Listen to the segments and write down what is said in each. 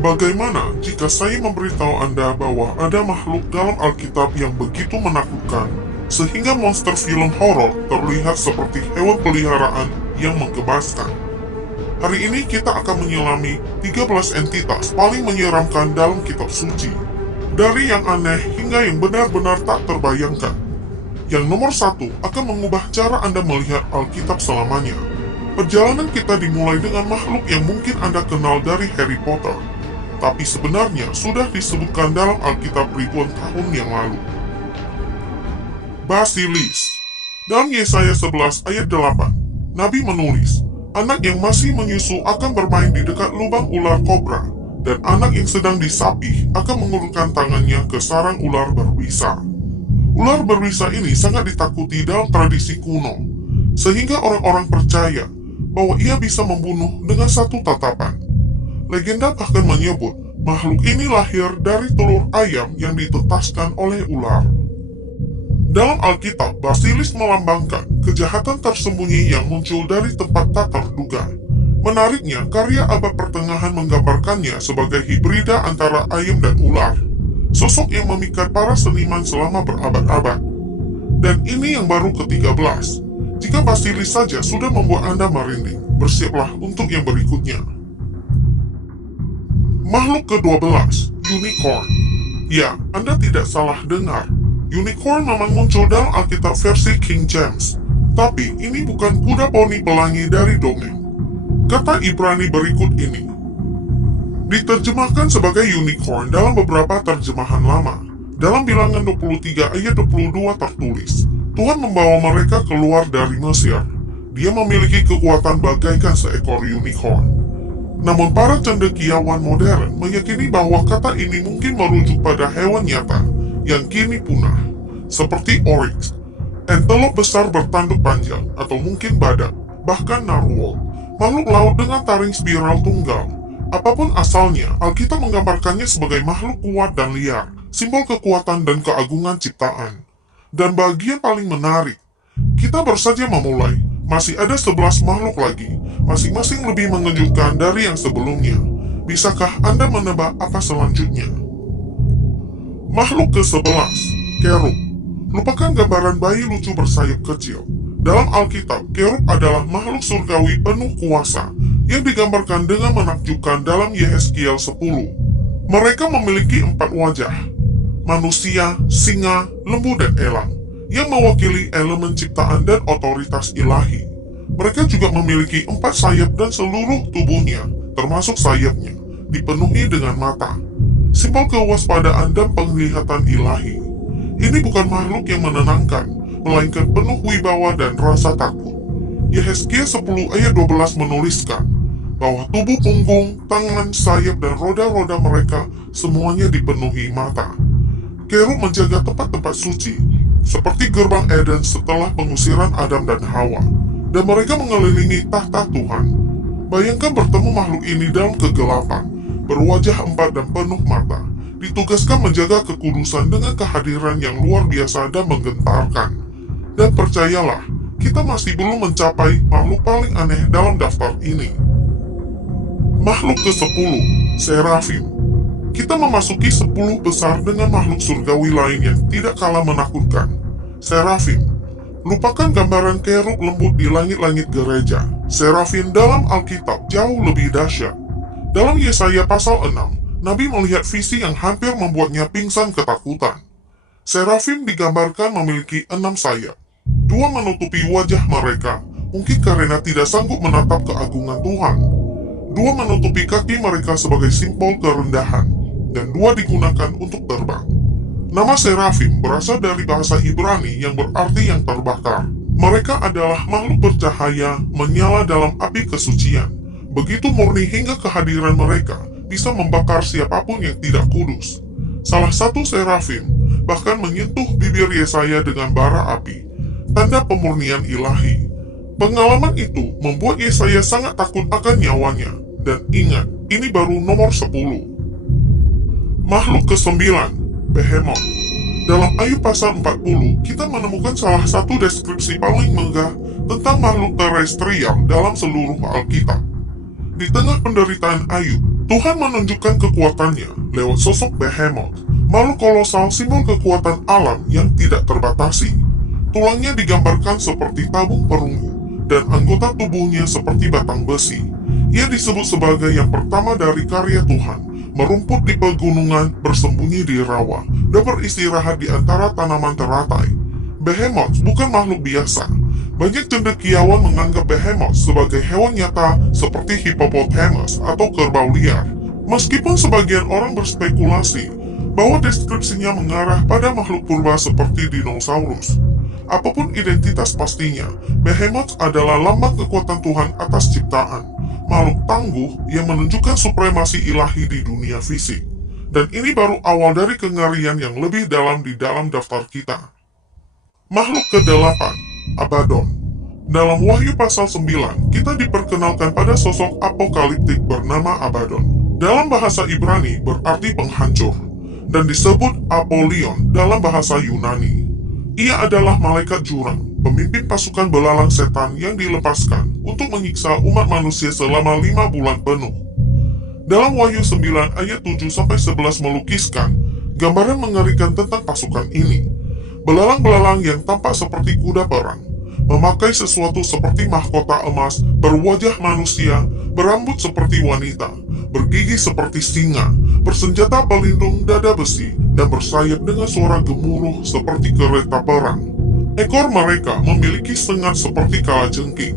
Bagaimana jika saya memberitahu Anda bahwa ada makhluk dalam Alkitab yang begitu menakutkan, sehingga monster film horor terlihat seperti hewan peliharaan yang menggebaskan? Hari ini kita akan menyelami 13 entitas paling menyeramkan dalam kitab suci. Dari yang aneh hingga yang benar-benar tak terbayangkan. Yang nomor 1 akan mengubah cara Anda melihat Alkitab selamanya. Perjalanan kita dimulai dengan makhluk yang mungkin Anda kenal dari Harry Potter, tapi sebenarnya sudah disebutkan dalam Alkitab ribuan tahun yang lalu. Basilis. Dalam Yesaya 11 ayat 8, Nabi menulis, anak yang masih menyusu akan bermain di dekat lubang ular kobra, dan anak yang sedang disapih akan mengulurkan tangannya ke sarang ular berbisa. Ular berbisa ini sangat ditakuti dalam tradisi kuno, sehingga orang-orang percaya bahwa ia bisa membunuh dengan satu tatapan. Legenda bahkan menyebut makhluk ini lahir dari telur ayam yang ditetaskan oleh ular. Dalam Alkitab, Basilis melambangkan kejahatan tersembunyi yang muncul dari tempat tak terduga. Menariknya, karya abad pertengahan menggambarkannya sebagai hibrida antara ayam dan ular, sosok yang memikat para seniman selama berabad-abad. Dan ini yang baru ke-13. Jika Basilis saja sudah membuat Anda merinding, bersiaplah untuk yang berikutnya. Makhluk ke-12, Unicorn. Ya, Anda tidak salah dengar. Unicorn memang muncul dalam Alkitab versi King James, tapi ini bukan kuda poni pelangi dari dongeng. Kata Ibrani berikut ini diterjemahkan sebagai unicorn dalam beberapa terjemahan lama. Dalam Bilangan 23 ayat 22 tertulis, Tuhan membawa mereka keluar dari Mesir. Dia memiliki kekuatan bagaikan seekor unicorn. Namun para cendekiawan modern meyakini bahwa kata ini mungkin merujuk pada hewan nyata yang kini punah, seperti oryx, antelope besar bertanduk panjang, atau mungkin badak, bahkan narwhal, makhluk laut dengan taring spiral tunggal. Apapun asalnya, Alkitab menggambarkannya sebagai makhluk kuat dan liar, simbol kekuatan dan keagungan ciptaan. Dan bagian paling menarik, kita baru saja memulai, masih ada 11 makhluk lagi, masing-masing lebih mengejutkan dari yang sebelumnya. Bisakah Anda menebak apa selanjutnya? Makhluk ke-11, Kerub. Lupakan gambaran bayi lucu bersayap kecil. Dalam Alkitab, Kerub adalah makhluk surgawi penuh kuasa yang digambarkan dengan menakjubkan dalam Yehezkiel 10. Mereka memiliki 4 wajah, manusia, singa, lembu, dan elang, yang mewakili elemen ciptaan dan otoritas ilahi. Mereka juga memiliki 4 sayap dan seluruh tubuhnya, termasuk sayapnya, dipenuhi dengan mata, simbol kewaspadaan dan penglihatan ilahi. Ini bukan makhluk yang menenangkan, melainkan penuh wibawa dan rasa takut. Yehezkiel 10 ayat 12 menuliskan bahwa tubuh punggung, tangan, sayap, dan roda-roda mereka semuanya dipenuhi mata. Kerub menjaga tempat-tempat suci, seperti gerbang Eden setelah pengusiran Adam dan Hawa, dan mereka mengelilingi tahta Tuhan. Bayangkan bertemu makhluk ini dalam kegelapan, berwajah empat dan penuh mata, ditugaskan menjaga kekudusan dengan kehadiran yang luar biasa dan menggentarkan. Dan percayalah, kita masih belum mencapai makhluk paling aneh dalam daftar ini. Makhluk ke-10, Serafim. Kita memasuki 10 besar dengan makhluk surgawi lain yang tidak kalah menakutkan, Serafim. Lupakan gambaran kerub lembut di langit-langit gereja. Serafim dalam Alkitab jauh lebih dahsyat. Dalam Yesaya pasal 6, Nabi melihat visi yang hampir membuatnya pingsan ketakutan. Serafim digambarkan memiliki 6 sayap. 2 menutupi wajah mereka, mungkin karena tidak sanggup menatap keagungan Tuhan. 2 menutupi kaki mereka sebagai simbol kerendahan, dan 2 digunakan untuk terbang. Nama Serafim berasal dari bahasa Ibrani yang berarti yang terbakar. Mereka adalah makhluk bercahaya menyala dalam api kesucian. Begitu murni hingga kehadiran mereka bisa membakar siapapun yang tidak kudus. Salah satu Serafim bahkan menyentuh bibir Yesaya dengan bara api, tanda pemurnian ilahi. Pengalaman itu membuat Yesaya sangat takut akan nyawanya. Dan ingat, ini baru nomor 10. Makhluk ke-9, Behemoth. Dalam Ayub pasal 40, kita menemukan salah satu deskripsi paling megah tentang makhluk terestrial dalam seluruh Alkitab. Di tengah penderitaan Ayub, Tuhan menunjukkan kekuatannya lewat sosok Behemoth, makhluk kolosal simbol kekuatan alam yang tidak terbatasi. Tulangnya digambarkan seperti tabung perunggu, dan anggota tubuhnya seperti batang besi. Ia disebut sebagai yang pertama dari karya Tuhan, merumput di pegunungan, bersembunyi di rawa, dan beristirahat di antara tanaman teratai. Behemoth bukan makhluk biasa. Banyak cendekiawan menganggap Behemoth sebagai hewan nyata seperti hippopotamus atau kerbau liar. Meskipun sebagian orang berspekulasi bahwa deskripsinya mengarah pada makhluk purba seperti dinosaurus. Apapun identitas pastinya, Behemoth adalah lambang kekuatan Tuhan atas ciptaan. Makhluk tangguh yang menunjukkan supremasi ilahi di dunia fisik. Dan ini baru awal dari kengerian yang lebih dalam di dalam daftar kita. Makhluk ke-8, Abaddon. Dalam Wahyu pasal 9, kita diperkenalkan pada sosok apokaliptik bernama Abaddon. Dalam bahasa Ibrani berarti penghancur, dan disebut Apollyon dalam bahasa Yunani. Ia adalah malaikat jurang, pemimpin pasukan belalang setan yang dilepaskan untuk menyiksa umat manusia selama 5 bulan penuh. Dalam Wahyu 9 ayat 7-11 melukiskan gambaran mengerikan tentang pasukan ini. Belalang-belalang yang tampak seperti kuda perang, memakai sesuatu seperti mahkota emas, berwajah manusia, berambut seperti wanita, bergigi seperti singa, bersenjata pelindung dada besi, dan bersayap dengan suara gemuruh seperti kereta perang. Ekor mereka memiliki sengat seperti kalajengking.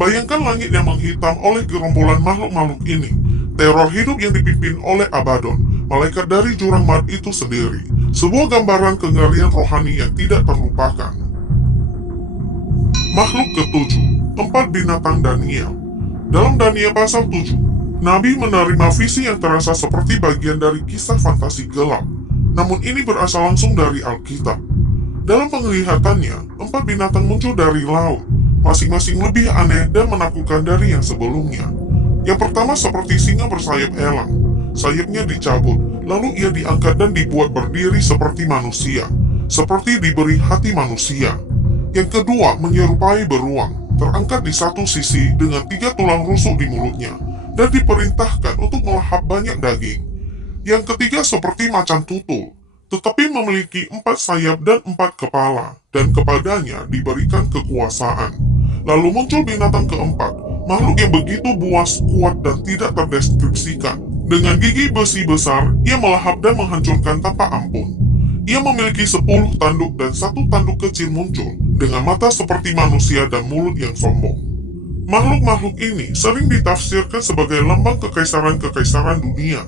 Bayangkan langit yang menghitam oleh gerombolan makhluk-makhluk ini. Teror hidup yang dipimpin oleh Abaddon, malaikat dari jurang maut itu sendiri. Sebuah gambaran kengerian rohani yang tidak terlupakan. Makhluk ke-7, tempat binatang Daniel. Dalam Daniel pasal 7, Nabi menerima visi yang terasa seperti bagian dari kisah fantasi gelap. Namun ini berasal langsung dari Alkitab. Dalam penglihatannya, 4 binatang muncul dari laut, masing-masing lebih aneh dan menakutkan dari yang sebelumnya. Yang pertama seperti singa bersayap elang. Sayapnya dicabut, lalu ia diangkat dan dibuat berdiri seperti manusia, seperti diberi hati manusia. Yang kedua menyerupai beruang, terangkat di satu sisi dengan 3 tulang rusuk di mulutnya, dan diperintahkan untuk melahap banyak daging. Yang ketiga seperti macan tutul, tetapi memiliki 4 sayap dan 4 kepala, dan kepadanya diberikan kekuasaan. Lalu muncul binatang keempat, makhluk yang begitu buas, kuat, dan tidak terdeskripsikan. Dengan gigi besi besar, ia melahap dan menghancurkan tanpa ampun. Ia memiliki 10 tanduk dan 1 tanduk kecil muncul, dengan mata seperti manusia dan mulut yang sombong. Makhluk-makhluk ini sering ditafsirkan sebagai lambang kekaisaran-kekaisaran dunia,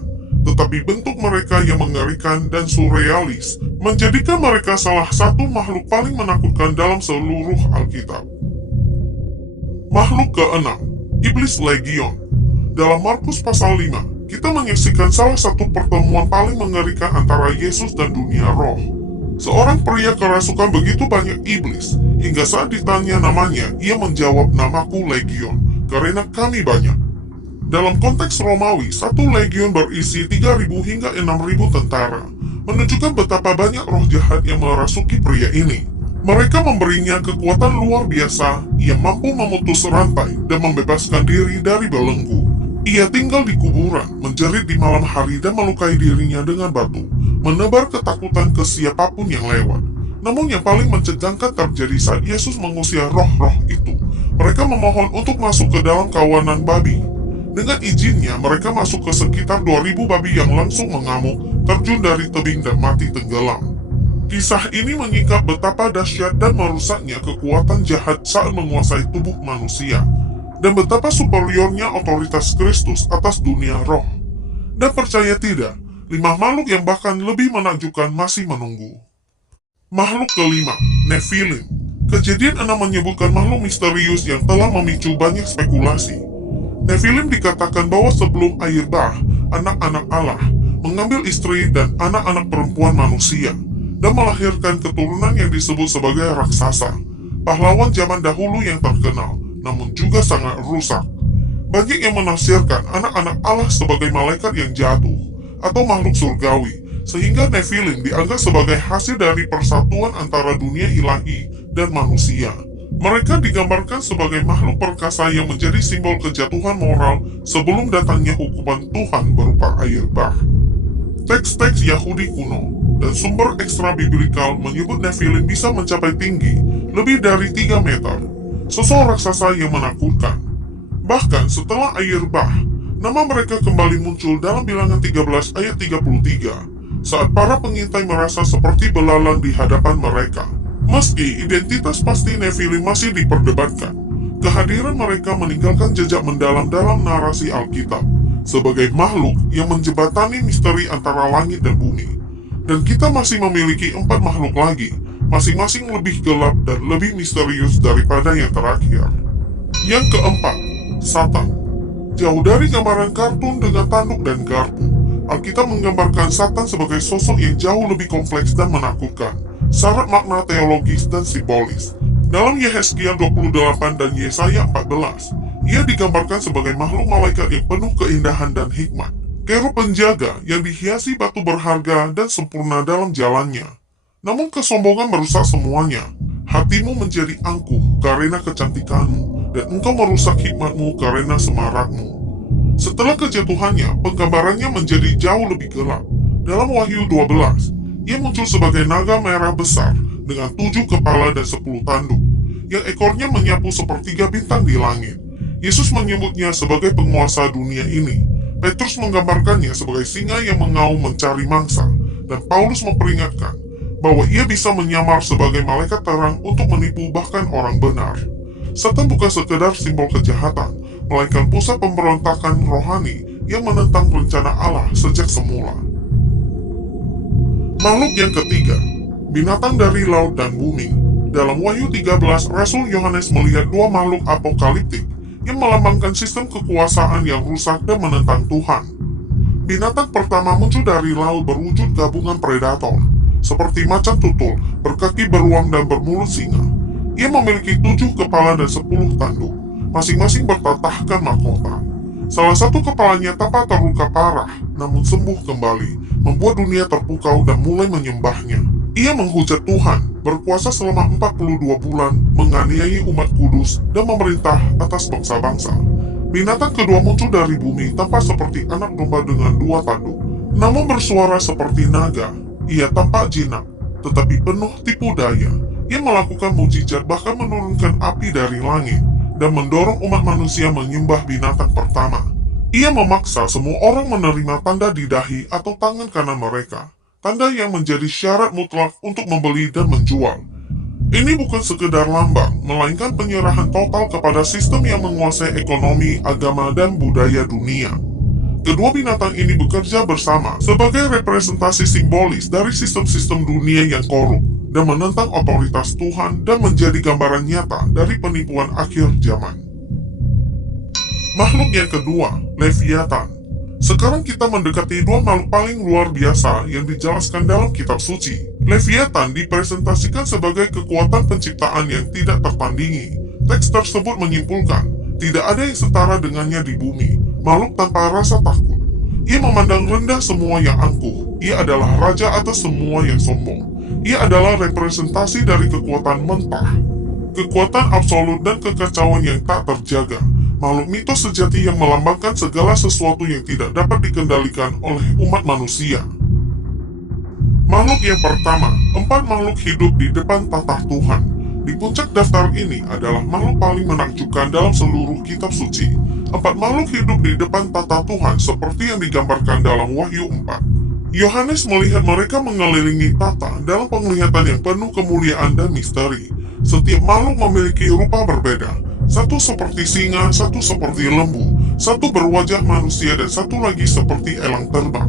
tetapi bentuk mereka yang mengerikan dan surrealis menjadikan mereka salah satu makhluk paling menakutkan dalam seluruh Alkitab. Makhluk ke-6, Iblis Legion. Dalam Markus pasal 5, kita menyaksikan salah satu pertemuan paling mengerikan antara Yesus dan dunia roh. Seorang pria kerasukan begitu banyak iblis, hingga saat ditanya namanya, ia menjawab, "Namaku Legion, karena kami banyak." Dalam konteks Romawi, satu legion berisi 3.000 hingga 6.000 tentara, menunjukkan betapa banyak roh jahat yang merasuki pria ini. Mereka memberinya kekuatan luar biasa, ia mampu memutus rantai dan membebaskan diri dari belenggu. Ia tinggal di kuburan, menjerit di malam hari dan melukai dirinya dengan batu, menebar ketakutan ke siapapun yang lewat. Namun yang paling mencegangkan terjadi saat Yesus mengusir roh-roh itu. Mereka memohon untuk masuk ke dalam kawanan babi. Dengan izinnya, mereka masuk ke sekitar 2.000 babi yang langsung mengamuk, terjun dari tebing dan mati tenggelam. Kisah ini menyingkap betapa dahsyat dan merusaknya kekuatan jahat saat menguasai tubuh manusia, dan betapa superiornya otoritas Kristus atas dunia roh. Dan percaya tidak, 5 makhluk yang bahkan lebih menakjubkan masih menunggu. Makhluk kelima, Nephilim. Kejadian 6 menyebutkan makhluk misterius yang telah memicu banyak spekulasi. Nephilim dikatakan bahwa sebelum air bah, anak-anak Allah mengambil istri dan anak-anak perempuan manusia, dan melahirkan keturunan yang disebut sebagai raksasa, pahlawan zaman dahulu yang terkenal, namun juga sangat rusak. Banyak yang menafsirkan anak-anak Allah sebagai malaikat yang jatuh, atau makhluk surgawi, sehingga Nephilim dianggap sebagai hasil dari persatuan antara dunia ilahi dan manusia. Mereka digambarkan sebagai makhluk perkasa yang menjadi simbol kejatuhan moral sebelum datangnya hukuman Tuhan berupa air bah. Teks-teks Yahudi kuno dan sumber ekstra-biblikal menyebut Nephilim bisa mencapai tinggi lebih dari 3 meter, sosok raksasa yang menakutkan. Bahkan setelah air bah, nama mereka kembali muncul dalam bilangan 13 ayat 33, saat para pengintai merasa seperti belalang di hadapan mereka. Meski identitas pasti Nephilim masih diperdebatkan, kehadiran mereka meninggalkan jejak mendalam dalam narasi Alkitab sebagai makhluk yang menjembatani misteri antara langit dan bumi. Dan kita masih memiliki 4 makhluk lagi, masing-masing lebih gelap dan lebih misterius daripada yang terakhir. Yang keempat, Satan. Jauh dari gambaran kartun dengan tanduk dan garpu, Alkitab menggambarkan Satan sebagai sosok yang jauh lebih kompleks dan menakutkan, syarat makna teologis dan simbolis. Dalam Yehezkiel 28 dan Yesaya 14, ia digambarkan sebagai makhluk malaikat yang penuh keindahan dan hikmat. Kerub penjaga yang dihiasi batu berharga dan sempurna dalam jalannya. Namun kesombongan merusak semuanya. Hatimu menjadi angkuh karena kecantikanmu, dan engkau merusak hikmatmu karena semarakmu. Setelah kejatuhannya, penggambarannya menjadi jauh lebih gelap. Dalam Wahyu 12, ia muncul sebagai naga merah besar dengan 7 kepala dan 10 tanduk, yang ekornya menyapu sepertiga bintang di langit. Yesus menyebutnya sebagai penguasa dunia ini. Petrus menggambarkannya sebagai singa yang mengaum mencari mangsa, dan Paulus memperingatkan bahwa ia bisa menyamar sebagai malaikat terang untuk menipu bahkan orang benar. Satan bukan sekedar simbol kejahatan, melainkan pusat pemberontakan rohani yang menentang rencana Allah sejak semula. Makhluk yang ketiga, binatang dari laut dan bumi. Dalam Wahyu 13, Rasul Yohanes melihat 2 makhluk apokaliptik yang melambangkan sistem kekuasaan yang rusak dan menentang Tuhan. Binatang pertama muncul dari laut berwujud gabungan predator, seperti macan tutul, berkaki beruang dan bermulut singa. Ia memiliki 7 kepala dan 10 tanduk, masing-masing bertatahkan mahkota. Salah satu kepalanya tampak terluka parah, namun sembuh kembali, membuat dunia terpukau dan mulai menyembahnya. Ia menghujat Tuhan, berkuasa selama 42 bulan, menganiayai umat kudus, dan memerintah atas bangsa-bangsa. Binatang kedua muncul dari bumi, tampak seperti anak domba dengan 2 tanduk, namun bersuara seperti naga. Ia tampak jinak, tetapi penuh tipu daya. Ia melakukan mujizat, bahkan menurunkan api dari langit, dan mendorong umat manusia menyembah binatang pertama. Ia memaksa semua orang menerima tanda di dahi atau tangan kanan mereka, tanda yang menjadi syarat mutlak untuk membeli dan menjual. Ini bukan sekedar lambang, melainkan penyerahan total kepada sistem yang menguasai ekonomi, agama, dan budaya dunia. Kedua binatang ini bekerja bersama sebagai representasi simbolis dari sistem-sistem dunia yang korup dan menentang otoritas Tuhan, dan menjadi gambaran nyata dari penipuan akhir zaman. Makhluk yang kedua, Leviathan. Sekarang kita mendekati 2 makhluk paling luar biasa yang dijelaskan dalam kitab suci. Leviathan dipresentasikan sebagai kekuatan penciptaan yang tidak tertandingi. Teks tersebut menyimpulkan, tidak ada yang setara dengannya di bumi, makhluk tanpa rasa takut. Ia memandang rendah semua yang angkuh. Ia adalah raja atas semua yang sombong. Ia adalah representasi dari kekuatan mentah, kekuatan absolut dan kekacauan yang tak terjaga. Makhluk mitos sejati yang melambangkan segala sesuatu yang tidak dapat dikendalikan oleh umat manusia. Makhluk yang pertama, 4 makhluk hidup di depan tahta Tuhan. Di puncak daftar ini adalah makhluk paling menakjubkan dalam seluruh kitab suci. 4 makhluk hidup di depan tahta Tuhan seperti yang digambarkan dalam Wahyu 4. Yohanes melihat mereka mengelilingi tahta dalam penglihatan yang penuh kemuliaan dan misteri. Setiap makhluk memiliki rupa berbeda. Satu seperti singa, satu seperti lembu, satu berwajah manusia, dan satu lagi seperti elang terbang.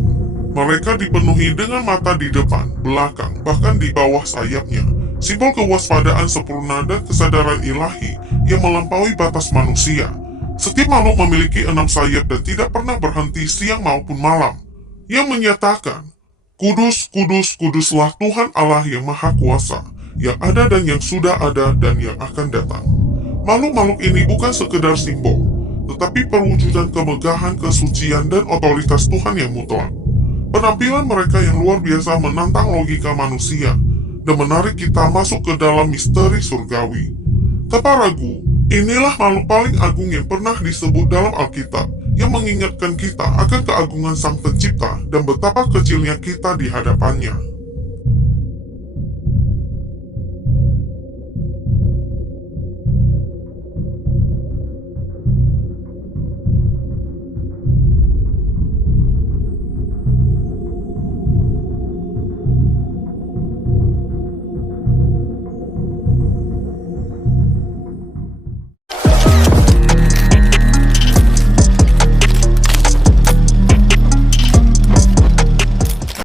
Mereka dipenuhi dengan mata di depan, belakang, bahkan di bawah sayapnya. Simbol kewaspadaan sempurna dan kesadaran ilahi yang melampaui batas manusia. Setiap makhluk memiliki 6 sayap dan tidak pernah berhenti siang maupun malam, yang menyatakan, "Kudus, kudus, kuduslah Tuhan Allah yang Maha Kuasa, yang ada dan yang sudah ada dan yang akan datang." Makhluk-makhluk ini bukan sekedar simbol, tetapi perwujudan kemegahan, kesucian, dan otoritas Tuhan yang mutlak. Penampilan mereka yang luar biasa menantang logika manusia dan menarik kita masuk ke dalam misteri surgawi. Tanpa ragu, inilah makhluk paling agung yang pernah disebut dalam Alkitab, yang mengingatkan kita akan keagungan Sang Pencipta dan betapa kecilnya kita di hadapannya.